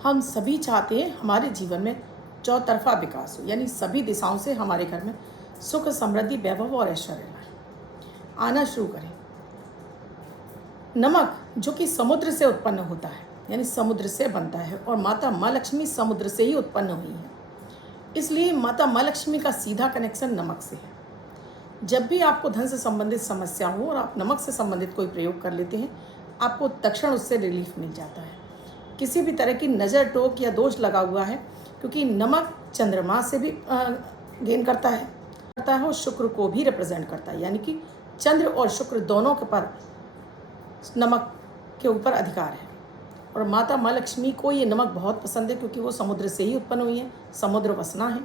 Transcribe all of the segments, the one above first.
हम सभी चाहते हैं हमारे जीवन में चौतरफा विकास हो, यानी सभी दिशाओं से हमारे घर में सुख, समृद्धि, वैभव और ऐश्वर्य आना शुरू करें। नमक जो कि समुद्र से उत्पन्न होता है, यानी समुद्र से बनता है, और माता माँ लक्ष्मी समुद्र से ही उत्पन्न हुई है, इसलिए माता माँ लक्ष्मी का सीधा कनेक्शन नमक से है। जब भी आपको धन से संबंधित समस्या हो और आप नमक से संबंधित कोई प्रयोग कर लेते हैं, आपको तत्क्षण उससे रिलीफ मिल जाता है। किसी भी तरह की नज़र, टोक या दोष लगा हुआ है, क्योंकि नमक चंद्रमा से भी गेन करता है और शुक्र को भी रिप्रेजेंट करता है, यानी कि चंद्र और शुक्र दोनों के पर नमक के ऊपर अधिकार है। और माता माँ लक्ष्मी को ये नमक बहुत पसंद है, क्योंकि वो समुद्र से ही उत्पन्न हुई है, समुद्र वसना है।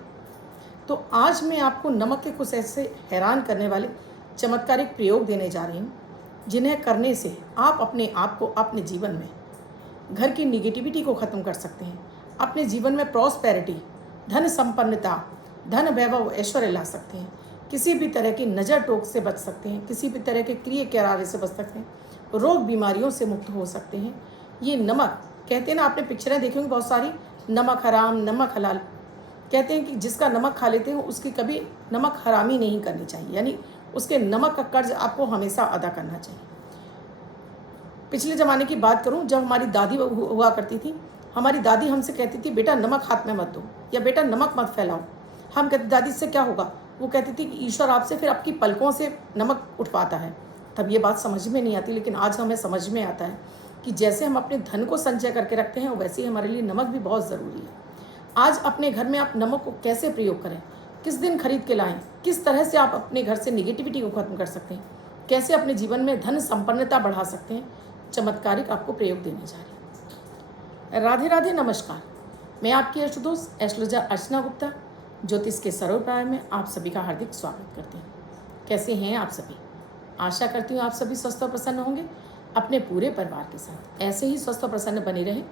तो आज मैं आपको नमक के कुछ ऐसे हैरान करने वाले चमत्कारिक प्रयोग देने जा रही हूँ, जिन्हें करने से आप अपने आप को, अपने जीवन में घर की निगेटिविटी को ख़त्म कर सकते हैं, अपने जीवन में प्रॉस्पेरिटी, धन संपन्नता, धन वैभव, ऐश्वर्य ला सकते हैं, किसी भी तरह की नज़र टोक से बच सकते हैं, किसी भी तरह के क्रिय करारे से बच सकते हैं, रोग बीमारियों से मुक्त हो सकते हैं। ये नमक, कहते हैं ना, आपने पिक्चरें देखी होंगी बहुत सारी, नमक हराम नमक हलाल। कहते हैं कि जिसका नमक खा लेते हो उसकी कभी नमक हरामी नहीं करनी चाहिए, यानी उसके नमक का कर्ज आपको हमेशा अदा करना चाहिए। पिछले ज़माने की बात करूं, जब हमारी दादी हुआ करती थी, हमारी दादी हमसे कहती थी, बेटा नमक हाथ में मत दो, या बेटा नमक मत फैलाओ। हम कहते, दादी इससे क्या होगा? वो कहती थी कि ईश्वर आपसे फिर आपकी पलकों से नमक उठवाता है। तब ये बात समझ में नहीं आती, लेकिन आज हमें समझ में आता है कि जैसे हम अपने धन को संचय करके रखते हैं, वैसे ही हमारे लिए नमक भी बहुत ज़रूरी है। आज अपने घर में आप नमक को कैसे प्रयोग करें, किस दिन खरीद के लाएं, किस तरह से आप अपने घर से निगेटिविटी को खत्म कर सकते हैं, कैसे अपने जीवन में धन संपन्नता बढ़ा सकते हैं, चमत्कारिक आपको प्रयोग देने जा रही हूँ। राधे राधे, नमस्कार। मैं आपकी अष्टदोष एस्ट्रोलॉजर अर्चना गुप्ता, ज्योतिष के सरोपाय में आप सभी का हार्दिक स्वागत करते हैं। कैसे हैं आप सभी? आशा करती हूँ आप सभी स्वस्थ और प्रसन्न होंगे, अपने पूरे परिवार के साथ ऐसे ही स्वस्थ और प्रसन्न बने रहें।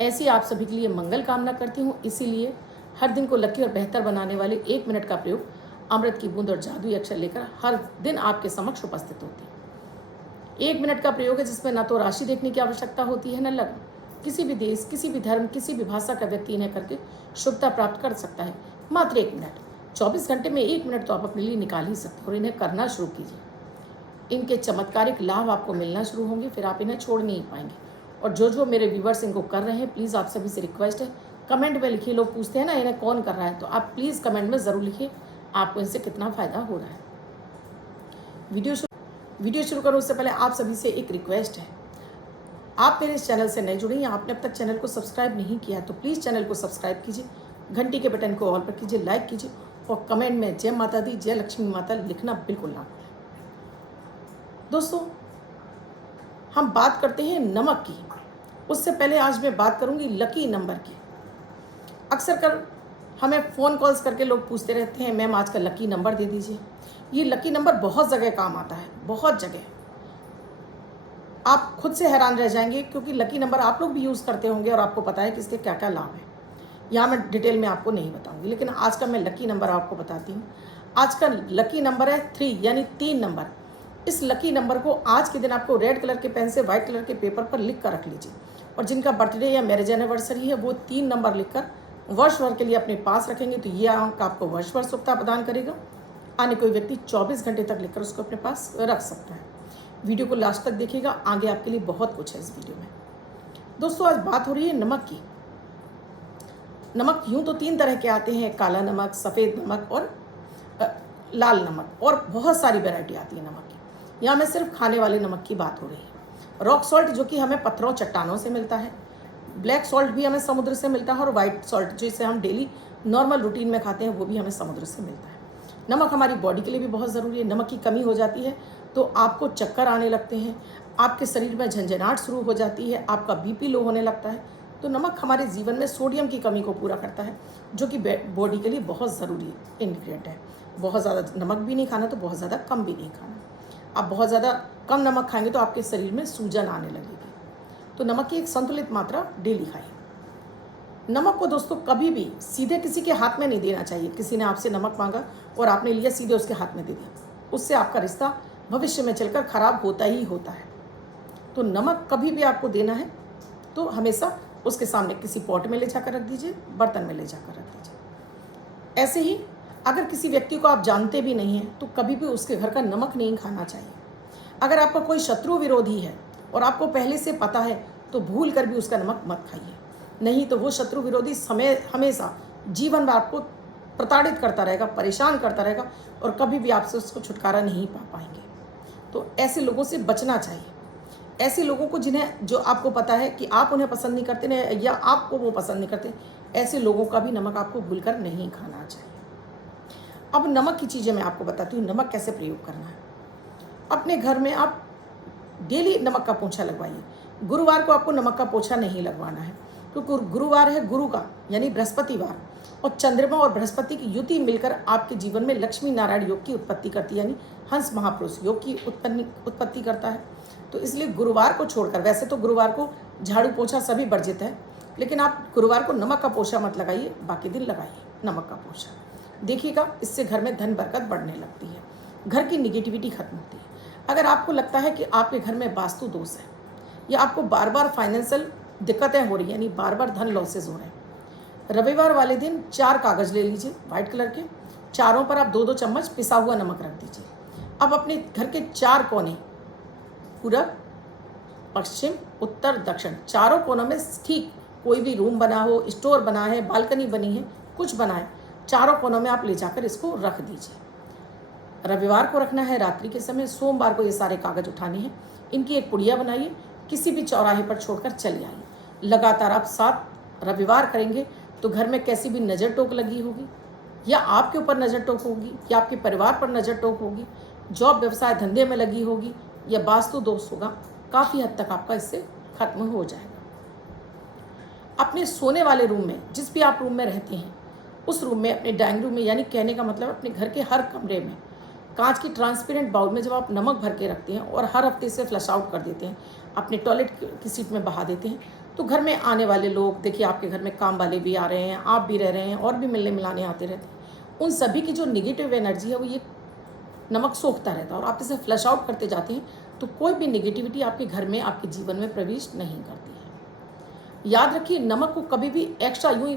ऐसी आप सभी के लिए मंगल कामना करती हूँ। इसीलिए हर दिन को लकी और बेहतर बनाने वाले 1 मिनट का प्रयोग, अमृत की बूंद और जादुई अक्षर लेकर हर दिन आपके समक्ष उपस्थित होती है। 1 मिनट का प्रयोग है, जिसमें ना तो राशि देखने की आवश्यकता होती है, न लग्न। किसी भी देश, किसी भी धर्म, किसी भी भाषा का व्यक्ति इन्हें करके शुभता प्राप्त कर सकता है। मात्र 1 मिनट, 24 घंटे में 1 मिनट तो आप अपने लिए निकाल ही सकते हो, और इन्हें करना शुरू कीजिए। इनके चमत्कारिक लाभ आपको मिलना शुरू होंगे, फिर आप इन्हें छोड़ नहीं पाएंगे। और जो मेरे व्यूवर्स इनको कर रहे हैं, प्लीज़ आप सभी से रिक्वेस्ट है, कमेंट में लिखिए। लोग पूछते हैं ना इन्हें कौन कर रहा है, तो आप प्लीज़ कमेंट में ज़रूर लिखिए आपको इनसे कितना फ़ायदा हो रहा है। वीडियो शुरू करूँ उससे पहले आप सभी से एक रिक्वेस्ट है, आप मेरे इस चैनल से नए जुड़े हैं, आपने अब तक चैनल को सब्सक्राइब नहीं किया तो प्लीज़ चैनल को सब्सक्राइब कीजिए, घंटी के बटन को ऑल पर कीजिए, लाइक कीजिए, और कमेंट में जय माता दी, जय लक्ष्मी माता लिखना बिल्कुल ना भूलें। दोस्तों, हम बात करते हैं नमक की। उससे पहले आज मैं बात करूंगी लकी नंबर की। अक्सर कर हमें फ़ोन कॉल्स करके लोग पूछते रहते हैं, मैम आज का लकी नंबर दे दीजिए। ये लकी नंबर बहुत जगह काम आता है, बहुत जगह। आप खुद से हैरान रह जाएंगे, क्योंकि लकी नंबर आप लोग भी यूज़ करते होंगे और आपको पता है कि इसके क्या क्या लाभ हैं। यहाँ मैं डिटेल में आपको नहीं बताऊँगी, लेकिन आज का मैं लकी नंबर आपको बताती हूँ। आज का लकी नंबर है 3, यानी 3 नंबर। इस लकी नंबर को आज के दिन आपको रेड कलर के पेन से व्हाइट कलर के पेपर पर लिख कर रख लीजिए, और जिनका बर्थडे या मैरिज एनिवर्सरी है वो 3 नंबर लिखकर वर्ष भर के लिए अपने पास रखेंगे, तो ये अंक आपको वर्ष भर शुभता प्रदान करेगा। अन्य कोई व्यक्ति 24 घंटे तक लिखकर उसको अपने पास रख सकता है। वीडियो को लास्ट तक देखिएगा, आगे आपके लिए बहुत कुछ है इस वीडियो में। दोस्तों, आज बात हो रही है नमक की। नमक यूँ तो 3 तरह के आते हैं, काला नमक, सफ़ेद नमक और लाल नमक, और बहुत सारी वैरायटी आती है नमक की। यहाँ में सिर्फ खाने वाले नमक की बात हो रही है। रॉक सॉल्ट जो कि हमें पत्थरों चट्टानों से मिलता है, ब्लैक सॉल्ट भी हमें समुद्र से मिलता है, और वाइट सॉल्ट जिसे हम डेली नॉर्मल रूटीन में खाते हैं वो भी हमें समुद्र से मिलता है। नमक हमारी बॉडी के लिए भी बहुत ज़रूरी है। नमक की कमी हो जाती है तो आपको चक्कर आने लगते हैं, आपके शरीर में झंझनाहट शुरू हो जाती है, आपका बीपी लो होने लगता है। तो नमक हमारे जीवन में सोडियम की कमी को पूरा करता है, जो कि बॉडी के लिए बहुत ज़रूरी इंग्रेडिएंट है। बहुत ज़्यादा नमक भी नहीं खाना, तो बहुत ज़्यादा कम भी नहीं खाना। आप बहुत ज़्यादा कम नमक खाएंगे तो आपके शरीर में सूजन आने लगेगी। तो नमक की एक संतुलित मात्रा डेली खाइए। नमक को दोस्तों कभी भी सीधे किसी के हाथ में नहीं देना चाहिए। किसी ने आपसे नमक मांगा और आपने लिया, सीधे उसके हाथ में दे दिया, उससे आपका रिश्ता भविष्य में चलकर खराब होता ही होता है। तो नमक कभी भी आपको देना है तो हमेशा उसके सामने किसी पॉट में ले जाकर रख दीजिए, बर्तन में ले जाकर रख दीजिए। ऐसे ही अगर किसी व्यक्ति को आप जानते भी नहीं हैं तो कभी भी उसके घर का नमक नहीं खाना चाहिए। अगर आपका कोई शत्रु विरोधी है और आपको पहले से पता है तो भूल कर भी उसका नमक मत खाइए, नहीं तो वो शत्रु विरोधी हमेशा जीवन भर आपको प्रताड़ित करता रहेगा, परेशान करता रहेगा और कभी भी आपसे उसको छुटकारा नहीं पा पाएंगे। तो ऐसे लोगों से बचना चाहिए। ऐसे लोगों को जिन्हें जो आपको पता है कि आप उन्हें पसंद नहीं करते या आपको वो पसंद नहीं करते, ऐसे लोगों का भी नमक आपको भूलकर नहीं खाना चाहिए। अब नमक की चीज़ें मैं आपको बताती हूँ, नमक कैसे प्रयोग करना है। अपने घर में आप डेली नमक का पोंछा लगवाइए। गुरुवार को आपको नमक का पोंछा नहीं लगवाना है क्योंकि गुरुवार है गुरु का यानी बृहस्पतिवार, और चंद्रमा और बृहस्पति की युति मिलकर आपके जीवन में लक्ष्मी नारायण योग की उत्पत्ति करती है, यानी हंस महापुरुष योग की उत्पत्ति करता है। तो इसलिए गुरुवार को छोड़कर, वैसे तो गुरुवार को झाड़ू पोछा सभी वर्जित है, लेकिन आप गुरुवार को नमक का पोछा मत लगाइए, बाकी दिन लगाइए नमक का पोछा। देखिएगा इससे घर में धन बरकत बढ़ने लगती है, घर की निगेटिविटी खत्म होती है। अगर आपको लगता है कि आपके घर में वास्तु दोष है या आपको बार बार फाइनेंशियल दिक्कतें हो रही हैं, यानी बार बार धन लॉसेज हो रहे हैं, रविवार वाले दिन 4 कागज़ ले लीजिए वाइट कलर के, चारों पर आप 2-2 चम्मच पिसा हुआ नमक रख दीजिए। अब अपने घर के 4 कोने, पूरब, पश्चिम, उत्तर, दक्षिण, चारों कोनों में ठीक कोई भी रूम बना हो, स्टोर बना है, बालकनी बनी है, कुछ बना है, चारों कोनों में आप ले जाकर इसको रख दीजिए। रविवार को रखना है रात्रि के समय, सोमवार को ये सारे कागज़ उठाने हैं, इनकी एक पुड़िया बनाइए, किसी भी चौराहे पर छोड़कर चले आइए। लगातार आप 7 रविवार करेंगे तो घर में कैसी भी नज़र टोक लगी होगी, या आपके ऊपर नज़र टोक होगी, या आपके परिवार पर नज़र टोक होगी, जॉब व्यवसाय धंधे में लगी होगी, या वास्तु दोष होगा, काफ़ी हद तक आपका इससे खत्म हो जाएगा। अपने सोने वाले रूम में, जिस भी आप रूम में रहते हैं उस रूम में, अपने डाइनिंग रूम में, यानी कहने का मतलब अपने घर के हर कमरे में कांच की ट्रांसपेरेंट बाउल में जब आप नमक भर के रखते हैं और हर हफ्ते से फ्लश आउट कर देते हैं, अपने टॉयलेट की सीट में बहा देते हैं, तो घर में आने वाले लोग, देखिए आपके घर में काम वाले भी आ रहे हैं, आप भी रह रहे हैं, और भी मिलने मिलाने आते रहते हैं, उन सभी की जो निगेटिव एनर्जी है वो ये नमक सोखता रहता है, और आप इसे फ्लश आउट करते जाते हैं तो कोई भी निगेटिविटी आपके घर में, आपके जीवन में प्रवेश नहीं करती है। याद रखिए, नमक को कभी भी एक्स्ट्रा यूँ ही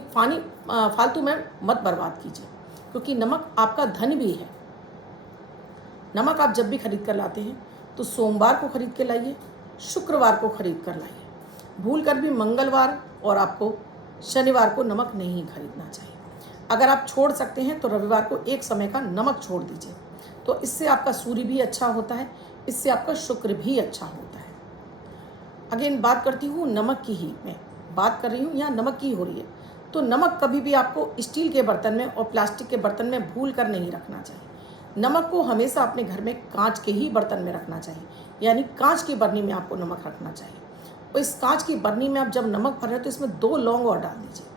फालतू में मत बर्बाद कीजिए, क्योंकि नमक आपका धन भी है। नमक आप जब भी खरीद कर लाते हैं तो सोमवार को खरीद के लाइए, शुक्रवार को खरीद कर लाइए, भूल कर भी मंगलवार और आपको शनिवार को नमक नहीं खरीदना चाहिए। अगर आप छोड़ सकते हैं तो रविवार को एक समय का नमक छोड़ दीजिए, तो इससे आपका सूर्य भी अच्छा होता है, इससे आपका शुक्र भी अच्छा होता है। अगेन बात करती हूँ नमक की ही, मैं बात कर रही हूँ, यहाँ नमक की हो रही है, तो नमक कभी भी आपको स्टील के बर्तन में और प्लास्टिक के बर्तन में भूल कर नहीं रखना चाहिए। नमक को हमेशा अपने घर में कांच के ही बर्तन में रखना चाहिए, यानी कांच की बरनी में आपको नमक रखना चाहिए। और इस कांच की बरनी में आप जब नमक भर रहे हो तो इसमें 2 लौंग और डाल दीजिए,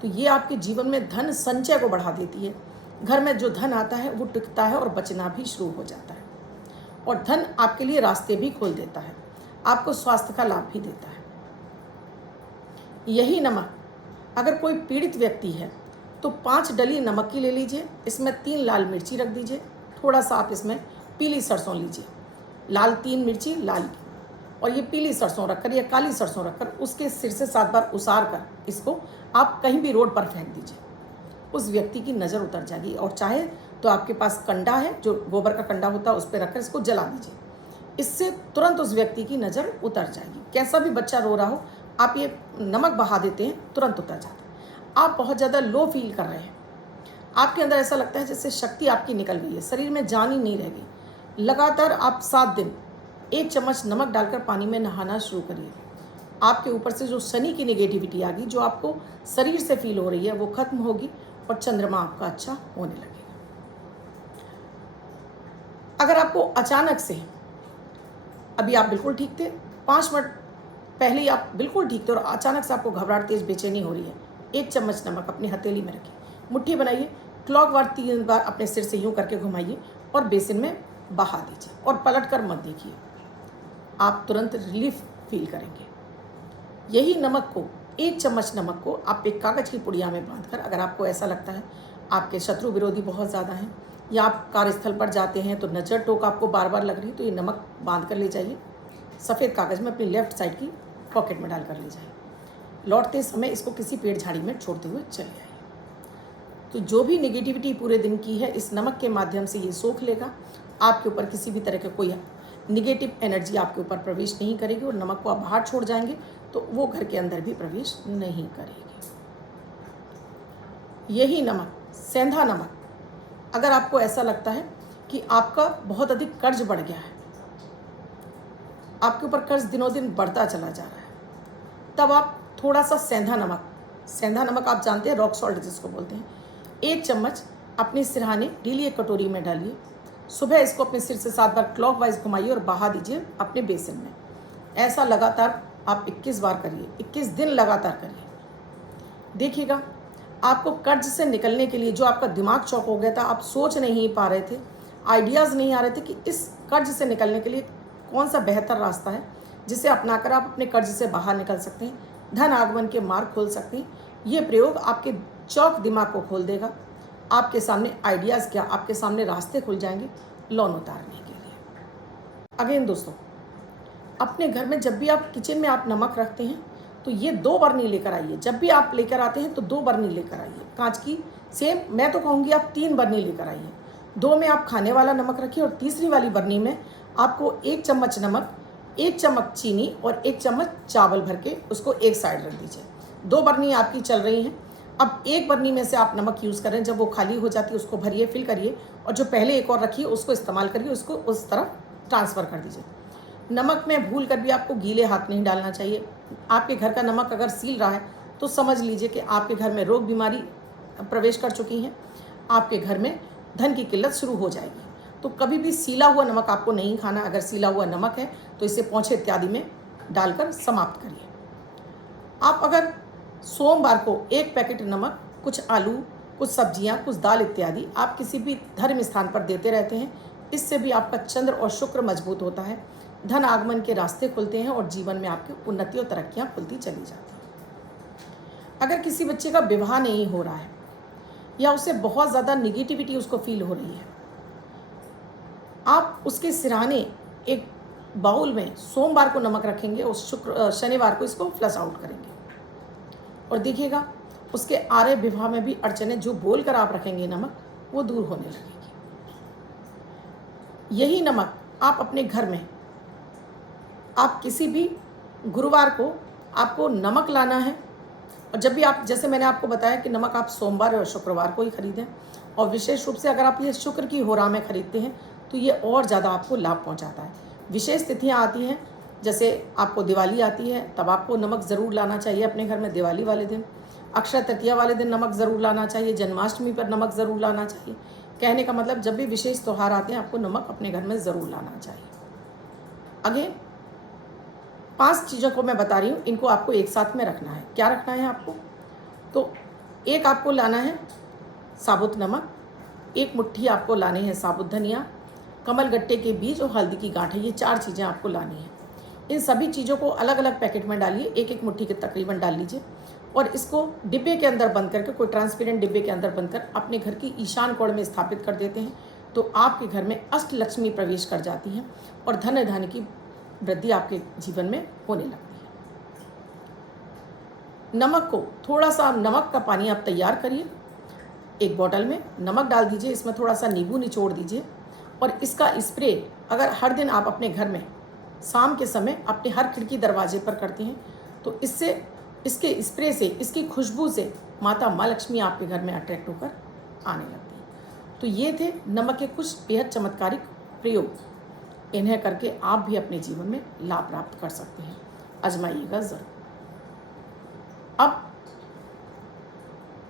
तो ये आपके जीवन में धन संचय को बढ़ा देती है। घर में जो धन आता है वो टिकता है और बचना भी शुरू हो जाता है, और धन आपके लिए रास्ते भी खोल देता है, आपको स्वास्थ्य का लाभ भी देता है। यही नमक अगर कोई पीड़ित व्यक्ति है तो 5 डली नमक की ले लीजिए, इसमें 3 लाल मिर्ची रख दीजिए, थोड़ा सा आप इसमें पीली सरसों लीजिए, लाल 3 मिर्ची लाल की, और ये पीली सरसों रखकर या काली सरसों रखकर उसके सिर से 7 बार उसार कर इसको आप कहीं भी रोड पर फेंक दीजिए, उस व्यक्ति की नज़र उतर जाएगी। और चाहे तो आपके पास कंडा है, जो गोबर का कंडा होता है, उस पर रखकर इसको जला दीजिए, इससे तुरंत उस व्यक्ति की नज़र उतर जाएगी। कैसा भी बच्चा रो रहा हो, आप ये नमक बहा देते हैं, तुरंत उतर जाता है। आप बहुत ज़्यादा लो फील कर रहे हैं, आपके अंदर ऐसा लगता है जैसे शक्ति आपकी निकल गई है, शरीर में जान ही नहीं रह गई, लगातार आप 7 दिन 1 चम्मच नमक डालकर पानी में नहाना शुरू करिए। आपके ऊपर से जो शनि की नेगेटिविटी आ गई, जो आपको शरीर से फील हो रही है, वो खत्म होगी और चंद्रमा आपका अच्छा होने लगेगा। अगर आपको अचानक से, अभी आप बिल्कुल ठीक थे, 5 मिनट पहले ही आप बिल्कुल ठीक थे और अचानक से आपको घबराहट, तेज बेचैनी हो रही है, 1 चम्मच नमक अपनी हथेली में रखिए, मुट्ठी बनाइए, क्लॉकवाइज 3 बार अपने सिर से यूं करके घुमाइए और बेसिन में बहा दीजिए, और पलट कर मत देखिए, आप तुरंत रिलीफ फील करेंगे। यही नमक को, 1 चम्मच नमक को आप एक कागज़ की पुड़िया में बांधकर, अगर आपको ऐसा लगता है आपके शत्रु विरोधी बहुत ज़्यादा हैं, या आप कार्यस्थल पर जाते हैं तो नज़र टोक आपको बार बार लग रही है, तो ये नमक बांध कर ले जाइए, सफ़ेद कागज़ में अपनी लेफ्ट साइड की पॉकेट में डाल कर ले जाइए। लौटते समय इसको किसी पेड़ झाड़ी में छोड़ते हुए चले आइए। तो जो भी नेगेटिविटी पूरे दिन की है इस नमक के माध्यम से ये सोख लेगा। आपके ऊपर किसी भी तरह का कोई निगेटिव एनर्जी आपके ऊपर प्रवेश नहीं करेगी और नमक को आप बाहर छोड़ जाएंगे तो वो घर के अंदर भी प्रवेश नहीं करेगी। यही नमक, सेंधा नमक, अगर आपको ऐसा लगता है कि आपका बहुत अधिक कर्ज बढ़ गया है, आपके ऊपर कर्ज दिनों दिन बढ़ता चला जा रहा है, तब आप थोड़ा सा सेंधा नमक आप जानते हैं, रॉक सॉल्ट जिसको बोलते हैं, 1 चम्मच अपने सिरहाने डेली एक कटोरी में डालिए। सुबह इसको अपने सिर से 7 बार क्लॉकवाइज घुमाइए और बहा दीजिए अपने बेसिन में। ऐसा लगातार आप 21 बार करिए, 21 दिन लगातार करिए। देखिएगा आपको कर्ज से निकलने के लिए, जो आपका दिमाग चौक हो गया था, आप सोच नहीं पा रहे थे, आइडियाज़ नहीं आ रहे थे कि इस कर्ज से निकलने के लिए कौन सा बेहतर रास्ता है जिसे अपनाकर आप अपने कर्ज से बाहर निकल सकते हैं, धन आगमन के मार्ग खोल सकते हैं। ये प्रयोग आपके चौक दिमाग को खोल देगा। आपके सामने आइडियाज़ क्या, आपके सामने रास्ते खुल जाएंगे लोन उतारने के लिए। अगेन दोस्तों, अपने घर में जब भी आप किचन में आप नमक रखते हैं तो ये 2 बरनी लेकर आइए। जब भी आप लेकर आते हैं तो 2 बरनी लेकर आइए, कांच की। सेम मैं तो कहूँगी आप 3 बरनी लेकर आइए। 2 में आप खाने वाला नमक रखिए और तीसरी वाली बरनी में आपको 1 चम्मच नमक, 1 चम्मच चीनी और 1 चम्मच चावल भर के उसको एक साइड रख दीजिए। 2 बरनी आपकी चल रही हैं। अब 1 बरनी में से आप नमक यूज़ करें, जब वो खाली हो जाती है उसको भरिए, फिल करिए, और जो पहले एक और रखिए उसको इस्तेमाल करिए, उसको उस तरफ ट्रांसफ़र कर दीजिए। नमक में भूल कर भी आपको गीले हाथ नहीं डालना चाहिए। आपके घर का नमक अगर सील रहा है तो समझ लीजिए कि आपके घर में रोग बीमारी प्रवेश कर चुकी हैं, आपके घर में धन की किल्लत शुरू हो जाएगी। तो कभी भी सीला हुआ नमक आपको नहीं खाना। अगर सीला हुआ नमक है तो इसे पोंछे इत्यादि में डालकर समाप्त करिए। आप अगर सोमवार को 1 पैकेट नमक, कुछ आलू, कुछ सब्जियां, कुछ दाल इत्यादि आप किसी भी धर्म स्थान पर देते रहते हैं, इससे भी आपका चंद्र और शुक्र मजबूत होता है, धन आगमन के रास्ते खुलते हैं और जीवन में आपकी उन्नति और तरक्कियां खुलती चली जाती हैं। अगर किसी बच्चे का विवाह नहीं हो रहा है या उसे बहुत ज़्यादा निगेटिविटी उसको फील हो रही है, आप उसके सिरहाने एक बाउल में सोमवार को नमक रखेंगे और शनिवार को इसको फ्लश आउट करेंगे और देखिएगा उसके आर्य विवाह में भी अड़चने जो बोलकर आप रखेंगे नमक, वो दूर होने लगेगी। यही नमक आप अपने घर में, आप किसी भी गुरुवार को आपको नमक लाना है, और जब भी आप, जैसे मैंने आपको बताया कि नमक आप सोमवार और शुक्रवार को ही खरीदें, और विशेष रूप से अगर आप ये शुक्र की होरा में खरीदते हैं तो ये और ज़्यादा आपको लाभ पहुंचाता है। विशेष तिथियां आती हैं, जैसे आपको दिवाली आती है, तब आपको नमक ज़रूर लाना चाहिए अपने घर में। दिवाली वाले दिन, अक्षय तृतीया वाले दिन नमक ज़रूर लाना चाहिए, जन्माष्टमी पर नमक ज़रूर लाना चाहिए। कहने का मतलब जब भी विशेष त्यौहार आते हैं आपको नमक अपने घर में ज़रूर लाना चाहिए। अगेन 5 चीज़ों को मैं बता रही हूँ, इनको आपको एक साथ में रखना है। क्या रखना है आपको? तो एक आपको लाना है साबुत नमक, 1 मुट्ठी आपको लाने हैं साबुत धनिया, कमल गट्टे के बीज और हल्दी की गांठें। ये 4 चीज़ें आपको लानी हैं। इन सभी चीज़ों को अलग अलग पैकेट में डालिए, 1-1 मुट्ठी के तकरीबन डाल लीजिए और इसको डिब्बे के अंदर बंद करके, कोई ट्रांसपेरेंट डिब्बे के अंदर बंद कर अपने घर की ईशान कोण में स्थापित कर देते हैं। तो आपके घर में अष्टलक्ष्मी प्रवेश कर जाती हैं और धन धान्य की वृद्धि आपके जीवन में होने लगती है। नमक को थोड़ा सा, नमक का पानी आप तैयार करिए, एक बोतल में नमक डाल दीजिए, इसमें थोड़ा सा नींबू निचोड़ दीजिए और इसका स्प्रे अगर हर दिन आप अपने घर में शाम के समय अपने हर खिड़की दरवाजे पर करते हैं तो इससे, इसके स्प्रे से, इसकी खुशबू से माता माँ लक्ष्मी आपके घर में अट्रैक्ट होकर आने लगती है। तो ये थे नमक के कुछ बेहद चमत्कारिक प्रयोग। इन्हें करके आप भी अपने जीवन में लाभ प्राप्त कर सकते हैं, आजमाइएगा ज़रूर। अब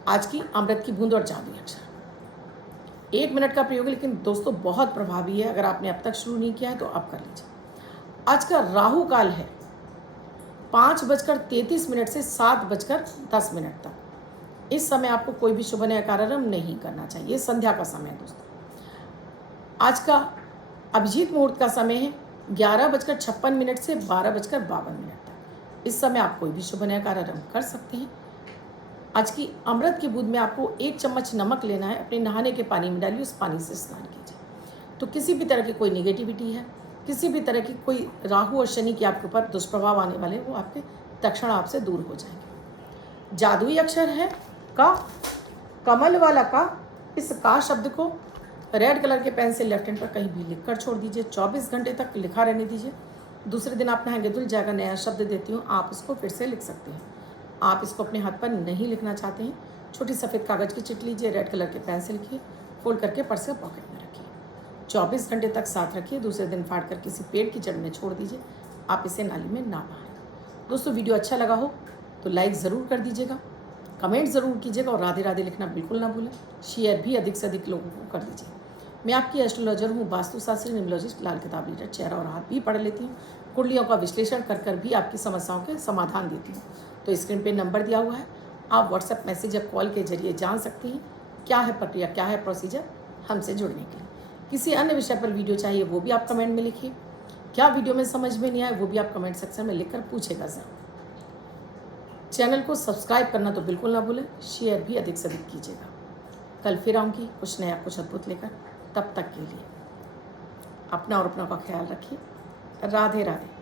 आज की अमृत की बूंद और जादुई अक्षर, 1 मिनट का प्रयोग, लेकिन दोस्तों बहुत प्रभावी है। अगर आपने अब तक शुरू नहीं किया है तो आप कर लीजिए। आज का राहु काल है 5:33 से 7:10 तक। इस समय आपको कोई भी शुभ नया कार्यारंभ नहीं करना चाहिए, संध्या का समय है दोस्तों। आज का अभिजीत मुहूर्त का समय है 11:56 से 12:52 तक। इस समय आप कोई भी शुभ नया कार्यारंभ कर सकते हैं। आज की अमृत की बूंद में आपको 1 चम्मच नमक लेना है, अपने नहाने के पानी में डालिए, उस पानी से स्नान कीजिए। तो किसी भी तरह की कोई निगेटिविटी है, किसी भी तरह की कोई राहु और शनि के आपके ऊपर दुष्प्रभाव आने वाले, वो आपके तत्क्षण आपसे दूर हो जाएंगे। जादुई अक्षर है का, कमल वाला का। इस का शब्द को रेड कलर के पेन से लेफ्ट हैंड पर कहीं भी लिख कर छोड़ दीजिए। 24 घंटे तक लिखा रहने दीजिए। दूसरे दिन आप नहाएंगे धुल जाएगा, नया शब्द देती हूँ, आप इसको फिर से लिख सकते हैं। आप इसको अपने हाथ पर नहीं लिखना चाहते हैं, छोटी सफ़ेद कागज़ की चिट लीजिए, रेड कलर के पेन से लिखिए, फोल्ड करके पर्स के पॉकेट में रखिए। 24 घंटे तक साथ रखिए। दूसरे दिन फाड़ कर किसी पेड़ की जड़ में छोड़ दीजिए। आप इसे नाली में ना बहाएं। दोस्तों, वीडियो अच्छा लगा हो तो लाइक ज़रूर कर दीजिएगा, कमेंट ज़रूर कीजिएगा और राधे राधे लिखना बिल्कुल ना भूलें। शेयर भी अधिक से अधिक लोगों को कर दीजिए। मैं आपकी एस्ट्रोलॉजर हूँ, वास्तुशास्त्री, न्यूमरोलॉजिस्ट, लाल किताब रीडर, चेहरा और हाथ भी पढ़ लेती हूँ, कुंडलियों का विश्लेषण कर कर भी आपकी समस्याओं के समाधान देती हूँ। तो स्क्रीन पे नंबर दिया हुआ है, आप व्हाट्सएप मैसेज या कॉल के जरिए जान सकते हैं क्या है प्रक्रिया, क्या है प्रोसीजर हमसे जुड़ने के लिए। किसी अन्य विषय पर वीडियो चाहिए वो भी आप कमेंट में लिखिए। क्या वीडियो में समझ में नहीं आए वो भी आप कमेंट सेक्शन में लिखकर पूछेगा ज़रूर। चैनल को सब्सक्राइब करना तो बिल्कुल ना भूलें, शेयर भी अधिक से अधिक कीजिएगा। कल फिर आऊँगी कुछ नया कुछ अद्भुत लेकर। तब तक के लिए अपना और अपनों का ख्याल रखिए। राधे राधे।